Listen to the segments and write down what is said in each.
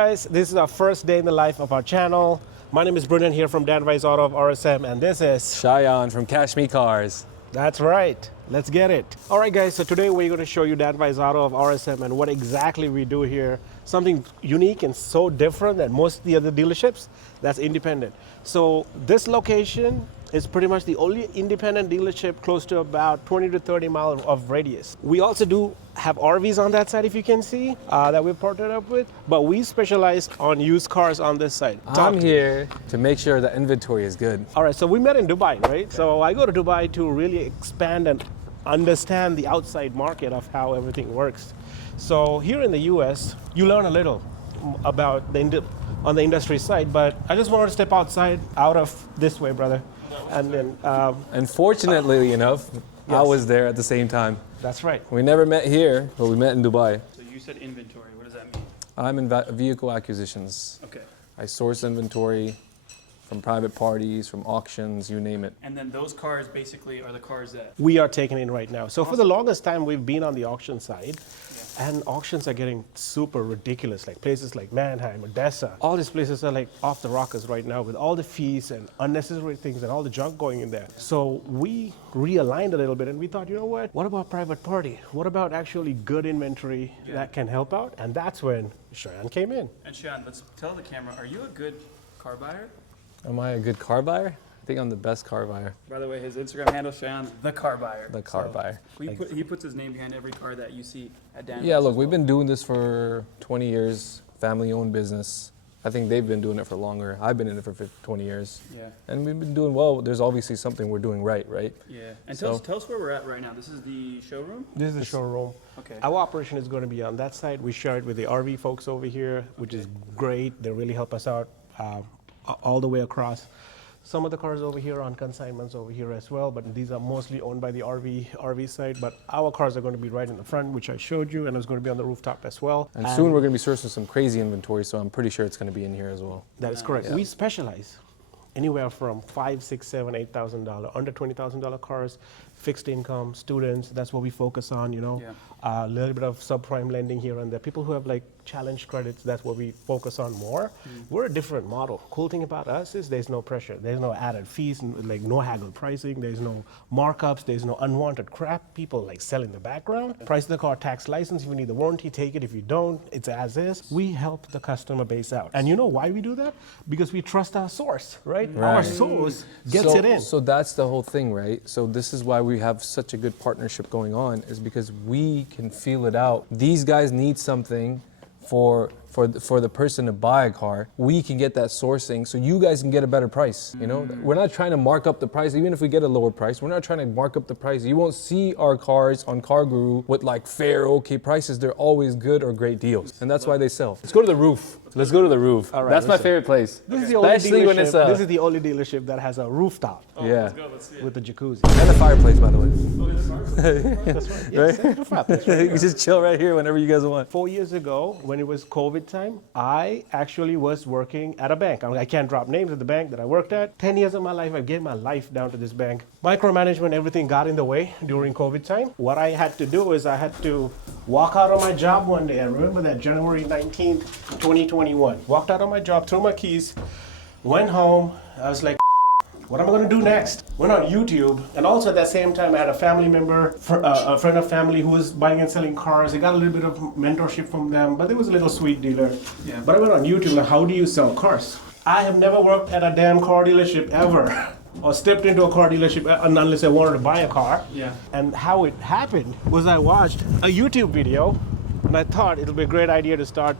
guys, this is our first day in the life of our channel. My name is Brendan here from Danvice Auto of RSM, and this is Cheyenne from Cash Me Cars. That's right. Let's get it. All right, guys, so today we're going to show you Danvice Auto of RSM and what exactly we do here. Something unique and so different than most of the other dealerships that's independent. So this location is pretty much the only independent dealership close to about 20 to 30 miles of radius. We also do have RVs on that side, if you can see, that we've partnered up with, but we specialize on used cars on this side. I'm here to make sure the inventory is good. All right, so we met in Dubai, right? So I go to Dubai to really expand and understand the outside market of how everything works. So here in the US, you learn a little about on the industry side, but I just wanted to step out of this way, brother. And then, Unfortunately enough, yes. I was there at the same time. That's right. We never met here, but we met in Dubai. So you said inventory. What does that mean? I'm in vehicle acquisitions. Okay. I source inventory from private parties, from auctions, you name it. And then those cars basically are the cars that... We are taking in right now. So for the longest time, we've been on the auction side. And auctions are getting super ridiculous, like places like Mannheim, Odessa. All these places are like off the rockers right now with all the fees and unnecessary things and all the junk going in there. So we realigned a little bit and we thought, you know what about private party? What about actually good inventory that can help out? And that's when Cheyenne came in. And Cheyenne, let's tell the camera, are you a good car buyer? Am I a good car buyer? I think I'm the best car buyer. By the way, his Instagram handle, Cheyenne, the car buyer. The car buyer. He puts his name behind every car that you see at Danvice. Yeah, look, we've been doing this for 20 years, family-owned business. I think they've been doing it for longer. I've been in it for 20 years. Yeah. And we've been doing well. There's obviously something we're doing right? Yeah. And tell us where we're at right now. This is the showroom? This is the showroom. Okay. Our operation is going to be on that side. We share it with the RV folks over here, which is great. They really help us out all the way across. Some of the cars over here are on consignments over here as well, but these are mostly owned by the RV side. But our cars are going to be right in the front, which I showed you, and it's going to be on the rooftop as well. And soon we're going to be sourcing some crazy inventory, so I'm pretty sure it's going to be in here as well. That is correct. Yeah. We specialize anywhere from $5,000, $6,000, $7,000, $8,000, under $20,000 cars, fixed income, students. That's what we focus on. You know, a little bit of subprime lending here and there. People who have like challenge credits, that's what we focus on more. We're a different model. Cool thing about us is there's no pressure. There's no added fees, like no haggle pricing. There's no markups. There's no unwanted crap. People like sell in the background. Price of the car, tax, license. If you need the warranty, take it. If you don't, it's as is. We help the customer base out. And you know why we do that? Because we trust our source, right? Our source gets it in. So that's the whole thing, right? So this is why we have such a good partnership going on, is because we can feel it out. These guys need something for the person to buy a car. We can get that sourcing so you guys can get a better price. You know, we're not trying to mark up the price. Even if we get a lower price, we're not trying to mark up the price. You won't see our cars on Car Guru with like fair, okay prices. They're always good or great deals, and that's why they sell. Let's go to the roof. Let's go to the roof. All right, that's my favorite place. This is the only Especially when it's this is the only dealership that has a rooftop. yeah, Let's see it. With the jacuzzi. and a fireplace, by the way. That's right. Yes, that's right. You can just chill right here whenever you guys want. 4 years ago, when it was COVID time, I actually was working at a bank. I can't drop names of the bank that I worked at. 10 years of my life, I gave my life down to this bank. Micromanagement, everything got in the way during COVID time. What I had to do is I had to walk out on my job one day. I remember that January 19th, 2021. Walked out on my job, threw my keys, went home. I was like, what am I going to do next? Went on YouTube, and also at that same time, I had a family member, a friend of family who was buying and selling cars. I got a little bit of mentorship from them, but they was a little sweet dealer. Yeah. But I went on YouTube, like, how do you sell cars? I have never worked at a damn car dealership ever, or stepped into a car dealership unless I wanted to buy a car. Yeah. And how it happened was I watched a YouTube video, and I thought it'll be a great idea to start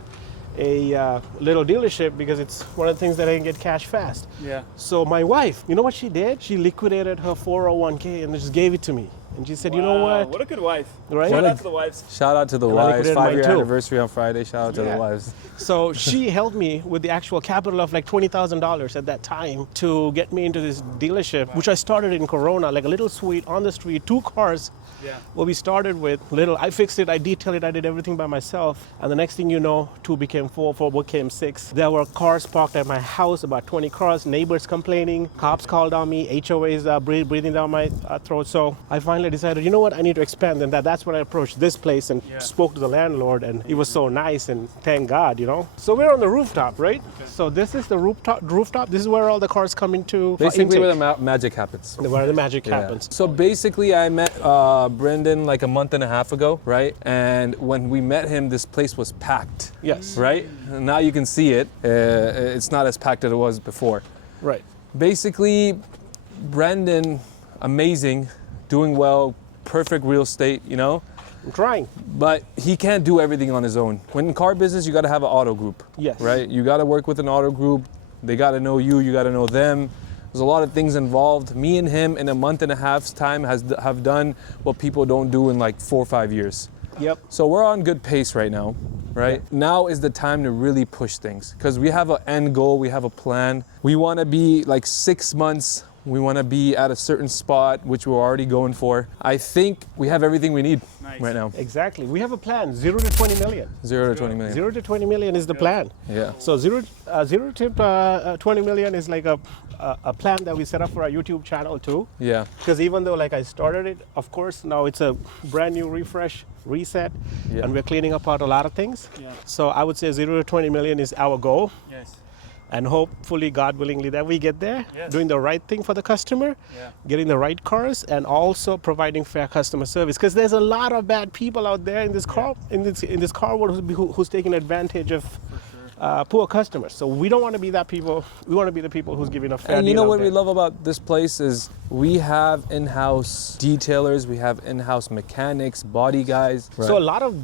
a little dealership because it's one of the things that I can get cash fast. Yeah. So my wife, you know what she did? She liquidated her 401k and just gave it to me. And she said, you know what? What a good wife. Right? Shout out to the wives. Shout out to the And I wives. liquidated mine 5-year too. anniversary on Friday. Shout out to the wives. So she helped me with the actual capital of like $20,000 at that time to get me into this dealership, which I started in Corona, like a little suite on the street, 2 cars. Yeah. Well, we started with little, I fixed it, I detailed it, I did everything by myself. And the next thing you know, 2 became 4, 4 became 6. There were cars parked at my house, about 20 cars, neighbors complaining, cops called on me, HOAs breathing down my throat. So I finally finally decided, you know what, I need to expand. And that's when I approached this place and spoke to the landlord, and he was so nice, and thank God, you know. So we're on the rooftop, right? Okay. So this is the rooftop. This is where all the cars come into Basically where the magic happens. Where the magic happens. So basically I met Brendan like a month and a half ago, right? And when we met him, this place was packed. Yes. Right? And now you can see it. It's not as packed as it was before. Right. Basically, Brendan, amazing, doing well, perfect real estate, you know? I'm trying. But he can't do everything on his own. When in car business, you got to have an auto group. Yes. Right? You got to work with an auto group. They got to know you got to know them. There's a lot of things involved. Me and him in a month and a half's time have done what people don't do in like 4 or 5 years. Yep. So we're on good pace right now, right? Yeah. Now is the time to really push things because we have an end goal, we have a plan. We want to be like 6 months. We want to be at a certain spot, which we're already going for. I think we have everything we need right now. Exactly. We have a plan, 0 to 20 million. 0 to 20 million. 0 to 20 million is the plan. Yeah. So 0 to 20 million is like a plan that we set up for our YouTube channel too. Yeah. Because even though like I started it, of course, now it's a brand new refresh, reset, and we're cleaning up out a lot of things. Yeah. So I would say 0 to 20 million is our goal. Yes. And hopefully, God willingly, that we get there, doing the right thing for the customer, getting the right cars, and also providing fair customer service. Because there's a lot of bad people out there in this car, in this car world who's taking advantage of poor customers. So we don't want to be that people. We want to be the people who's giving a fair deal. And you know what we love about this place is we have in-house detailers, we have in-house mechanics, body guys. Right. So a lot of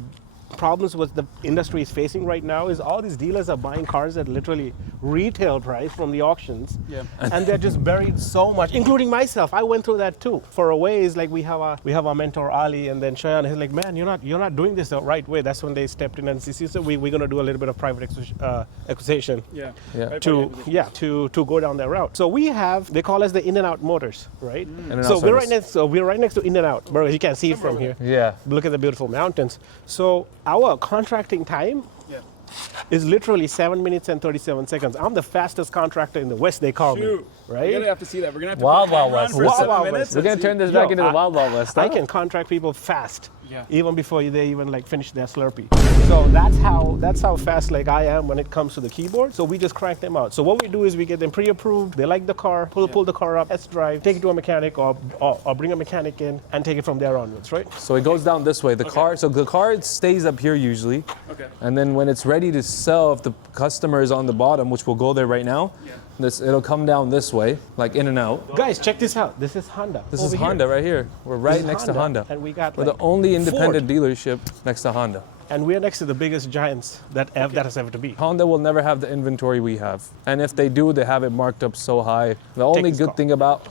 problems what the industry is facing right now is all these dealers are buying cars at literally retail price from the auctions, and they're just buried so much, including myself. I went through that too. For a ways, like we have our mentor Ali, and then Shayan. He's like, man, you're not doing this the right way. That's when they stepped in and said, we're gonna do a little bit of private acquisition. To go down that route. So we have, they call us the In-N-Out Motors, right? So we're right next to In-N-Out. Bro, you can't see it from here. Yeah. Look at the beautiful mountains. So our contracting time is literally 7 minutes and 37 seconds. I'm the fastest contractor in the West, they call me. Right? We're going to have to see that. We're going to have to Wild put Wild camera on West. for 7 minutes. We're going to turn this back into the Wild Wild West. I can contract people fast, even before they even like finish their Slurpee. So that's how fast like I am when it comes to the keyboard. So we just crank them out. So what we do is we get them pre-approved. They like the car, pull the car up, test drive, take it to a mechanic or bring a mechanic in and take it from there onwards, right? So it goes down this way. The car stays up here usually. Okay. And then when it's ready to sell, if the customer is on the bottom, which will go there right now, it'll come down this way, like in and out. Guys, check this out. This is Honda. This is Honda right here. We're right next to Honda. And we're the only independent dealership next to Honda. And we're next to the biggest giants that has ever to be. Honda will never have the inventory we have. And if they do, they have it marked up so high. The only good thing about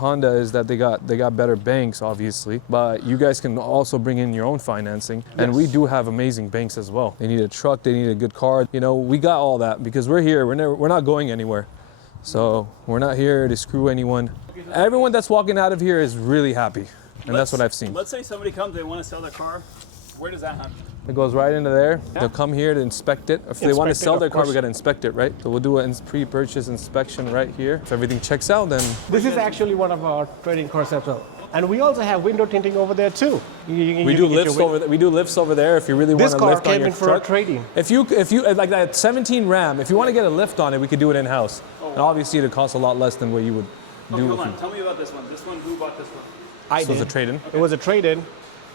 Honda is that they got better banks, obviously. But you guys can also bring in your own financing. And we do have amazing banks as well. They need a truck, they need a good car. You know, we got all that because we're here. We're not going anywhere. So we're not here to screw anyone. Everyone that's walking out of here is really happy. And that's what I've seen. Let's say somebody comes, they want to sell their car. Where does that happen? It goes right into there. They'll come here to inspect it. If they want to sell their car, we got to inspect it, right? So we'll do a pre-purchase inspection right here. If everything checks out, then... This is actually one of our trading concepts. And we also have window tinting over there too. We do lifts over there if you really want to lift on your truck. This car came in for a trading. If you like that 17 Ram, if you want to get a lift on it, we could do it in-house. And obviously it costs a lot less than what you would do. Come on, tell me about this one. This one, who bought this one? I did. It was a trade-in. It was a trade-in.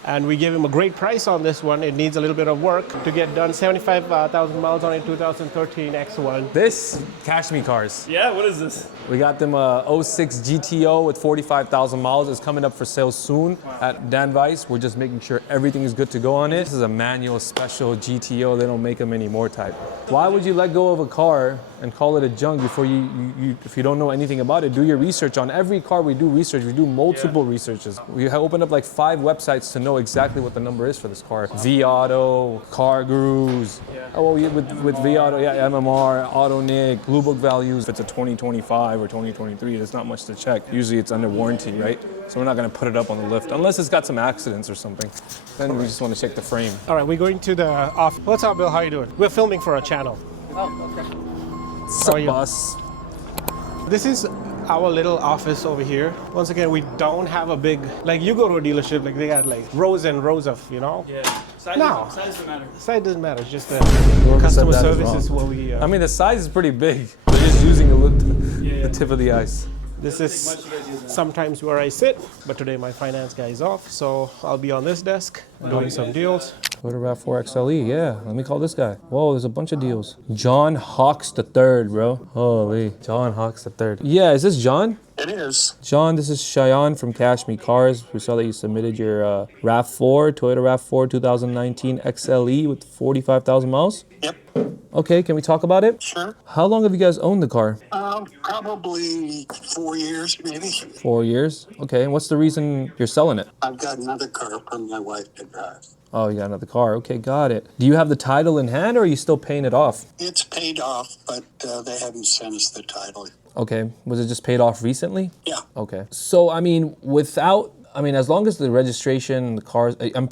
And we gave him a great price on this one. It needs a little bit of work to get done. 75,000 miles on a 2013 X1. This, Cash Me Cars. Yeah, what is this? We got them a 06 GTO with 45,000 miles. It's coming up for sale soon at Danvice. We're just making sure everything is good to go on it. This is a manual special GTO. They don't make them anymore type. Why would you let go of a car and call it a junk before if you don't know anything about it? Do your research on every car. We do research. We do multiple researches. We have opened up like 5 websites to know exactly what the number is for this car. V Auto, Car Gurus. With V Auto, MMR, AutoNick, Blue Book values. If it's a 2025 or 2023, there's not much to check. Usually it's under warranty, right? So we're not going to put it up on the lift unless it's got some accidents or something. Then we just want to check the frame. All right, we're going to the office. What's up, Bill? How you doing? We're filming for a channel. Oh, okay. Sup, boss? This is our little office over here. Once again, we don't have a big, like you go to a dealership, like they got like rows and rows of, Yeah. Size No. size doesn't matter. Size doesn't matter, it's just Whoever customer said that is service wrong. is what we, I mean, the size is pretty big. They're just using the tip of the ice. this Doesn't is take much, you guys use that. sometimes where I sit, but today my finance guy is off, so I'll be on this desk doing some deals. Toyota RAV4 XLE, yeah. Let me call this guy. Whoa, there's a bunch of deals. John Hawks III, bro. Holy, John Hawks III. Yeah, is this John? It is. John, this is Cheyenne from Cash Me Cars. We saw that you submitted your RAV4, Toyota RAV4 2019 XLE with 45,000 miles. Yep. Okay, can we talk about it? Sure. How long have you guys owned the car? Probably 4 years, maybe. 4 years. Okay, and what's the reason you're selling it? I've got another car from my wife to drive. Oh, you got another car. Okay, got it. Do you have the title in hand or are you still paying it off? It's paid off, but they haven't sent us the title. Okay, was it just paid off recently? Yeah. Okay. So, I mean, as long as the registration, the cars, I'm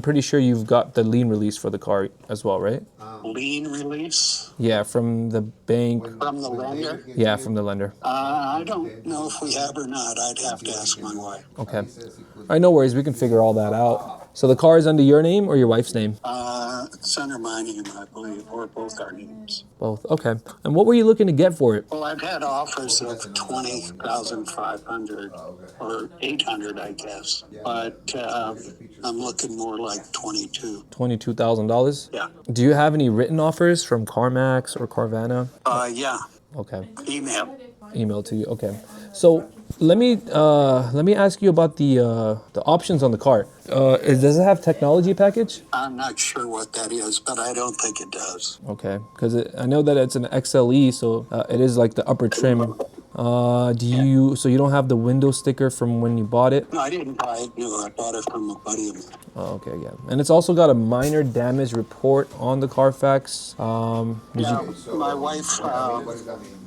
pretty sure you've got the lien release for the car as well, right? Lien release Yeah, from the bank. from the lender? Yeah, from the lender. I don't know if we have or not. I'd have to ask my wife. Okay. All right, no worries. We can figure all that out. So the car is under your name or your wife's name? It's under my name, I believe, or both our names. Both. Okay. And what were you looking to get for it? Well, I've had offers of 20,500 or 800, I guess, but I'm looking more like 22. $22,000. Yeah. Do you have any written offers from CarMax or Carvana? Yeah. Okay. Email. To you. Okay. So let me ask you about the options on the car. Does it have technology package? I'm not sure what that is, but I don't think it does. Okay, because I know that it's an XLE, so it is like the upper trim. So you don't have the window sticker from when you bought it? No, I didn't buy it new. I bought it from a buddy of mine. Oh, okay, yeah. And it's also got a minor damage report on the Carfax. My wife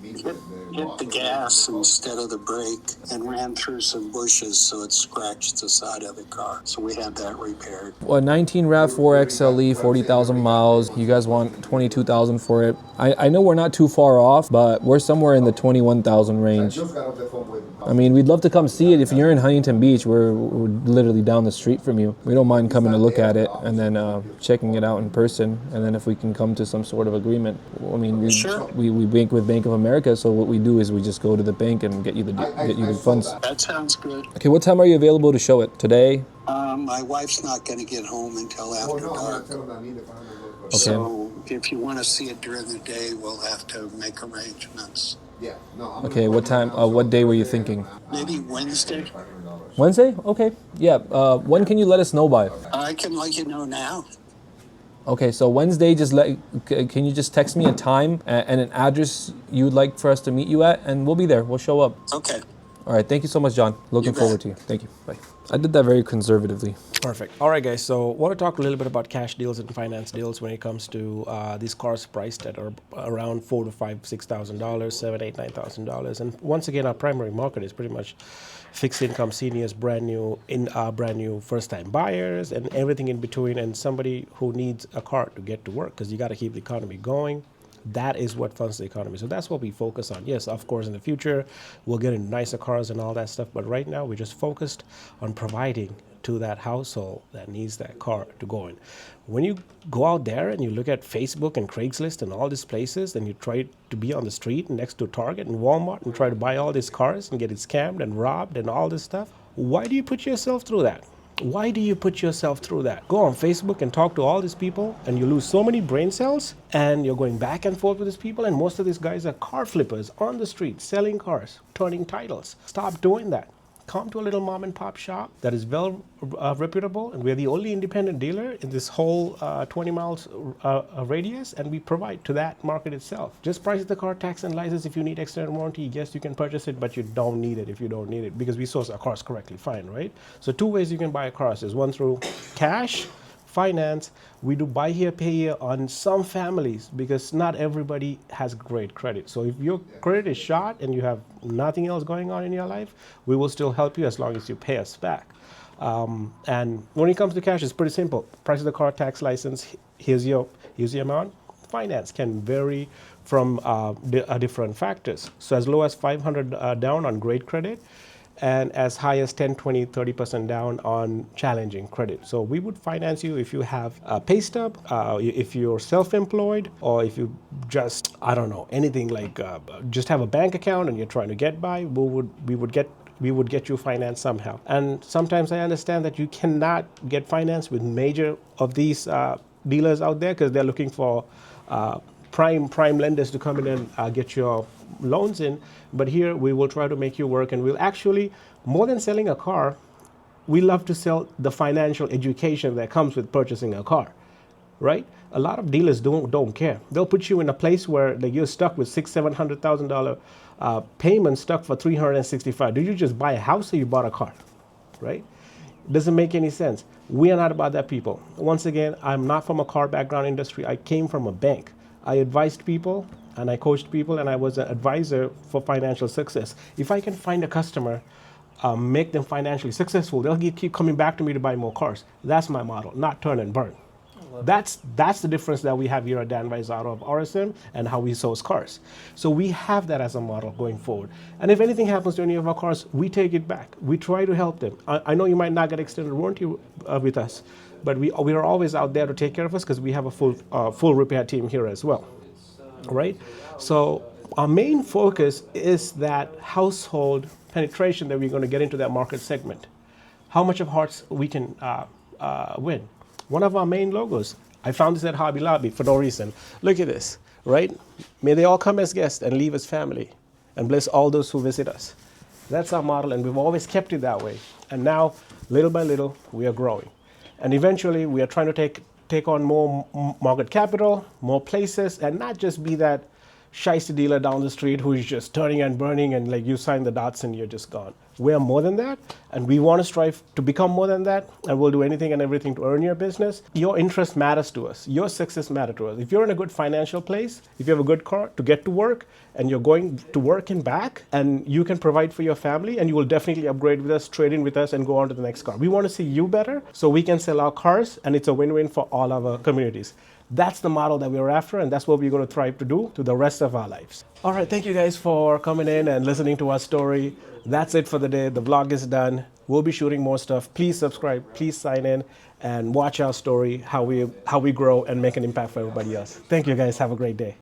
hit the gas instead of the brake and ran through some bushes, so it scratched the side of the car. So we had that repaired. A 19 RAV4 XLE, 40,000 miles. You guys want 22,000 for it. I know we're not too far off, but we're somewhere in the 21,000 range. I mean, we'd love to come see it. If you're in Huntington Beach, we're literally down the street from you. We don't mind coming to look at it and then checking it out in person. And then if we can come to some sort of agreement, I mean, we bank with Bank of America, so what we do is we just go to the bank and get you the funds. That sounds good. Okay, what time are you available to show it? Today? My wife's not going to get home until after dark. Okay. So if you want to see it during the day, we'll have to make arrangements. Okay, what time? What day were you thinking? Maybe Wednesday. Wednesday? Okay. Yeah. When can you let us know by? I can let you know now. Okay, so Wednesday, can you just text me a time and an address you would like for us to meet you at, and we'll be there. We'll show up. Okay. All right. Thank you so much, John. Looking You bet. forward to you. Thank you. Bye. I did that very conservatively. Perfect. All right, guys. So, want to talk a little bit about cash deals and finance deals when it comes to these cars priced at around $4,000 to $6,000, $7,000, $8,000, $9,000. And once again, our primary market is pretty much fixed income seniors, brand new first-time buyers, and everything in between, and somebody who needs a car to get to work because you got to keep the economy going. That is what funds the economy. So that's what we focus on. Yes, of course, in the future, we'll get into nicer cars and all that stuff. But right now, we're just focused on providing to that household that needs that car to go in. When you go out there and you look at Facebook and Craigslist and all these places, and you try to be on the street next to Target and Walmart and try to buy all these cars and get it scammed and robbed and all this stuff, why do you put yourself through that? Why do you put yourself through that? Go on Facebook and talk to all these people, and you lose so many brain cells, and you're going back and forth with these people, and most of these guys are car flippers on the street, selling cars, turning titles. Stop doing that. Come to a little mom and pop shop that is well reputable, and we're the only independent dealer in this whole 20 miles radius, and we provide to that market itself. Just price the car, tax and license. If you need extended warranty, yes, you can purchase it, but you don't need it if you don't need it, because we source our cars correctly, fine, right? So 2 ways you can buy a car. There's one through cash, finance. We do buy here, pay here on some families because not everybody has great credit. So if your credit is shot and you have nothing else going on in your life, we will still help you as long as you pay us back. And when it comes to cash, it's pretty simple. Price of the car, tax, license, here's your amount. finance can vary from different factors. So as low as 500 down on great credit, and as high as 10, 20, 30% down on challenging credit. So we would finance you if you have a pay stub, if you're self-employed, or if you just, I don't know, anything like just have a bank account and you're trying to get by, we would get you financed somehow. And sometimes I understand that you cannot get financed with major of these dealers out there because they're looking for prime lenders to come in and get your loans in. But here we will try to make you work, and we'll actually, more than selling a car, we love to sell the financial education that comes with purchasing a car, right? A lot of dealers don't care. They'll put you in a place where you're stuck with $600,000-$700,000 payment, stuck for $365. Did you just buy a house or you bought a car, right? Doesn't make any sense. We are not about that, people. Once again, I'm not from a car background industry. I came from a bank. I advised people and I coached people, and I was an advisor for financial success. If I can find a customer, make them financially successful, they'll keep coming back to me to buy more cars. That's my model, not turn and burn. That's the difference that we have here at Danvice Auto of RSM and how we source cars. So we have that as a model going forward. And if anything happens to any of our cars, we take it back. We try to help them. I know you might not get extended warranty with us, but we are always out there to take care of us because we have a full repair team here as well, right? So our main focus is that household penetration that we're going to get into that market segment. How much of hearts we can win. One of our main logos, I found this at Hobby Lobby for no reason. Look at this, right? May they all come as guests and leave as family, and bless all those who visit us. That's our model, and we've always kept it that way. And now, little by little, we are growing. And eventually, we are trying to take on more market capital, more places, and not just be that shiesty dealer down the street who is just turning and burning and you sign the dots and you're just gone. We are more than that, and we want to strive to become more than that, and we'll do anything and everything to earn your business. Your interest matters to us. Your success matters to us. If you're in a good financial place, if you have a good car to get to work, and you're going to work and back, and you can provide for your family, and you will definitely upgrade with us, trade in with us, and go on to the next car. We want to see you better so we can sell our cars, and it's a win-win for all our communities. That's the model that we're after, and that's what we're going to try to do to the rest of our lives. All right, thank you guys for coming in and listening to our story. That's it for the day. The vlog is done. We'll be shooting more stuff. Please subscribe, please sign in, and watch our story, how we grow and make an impact for everybody else. Thank you guys. Have a great day.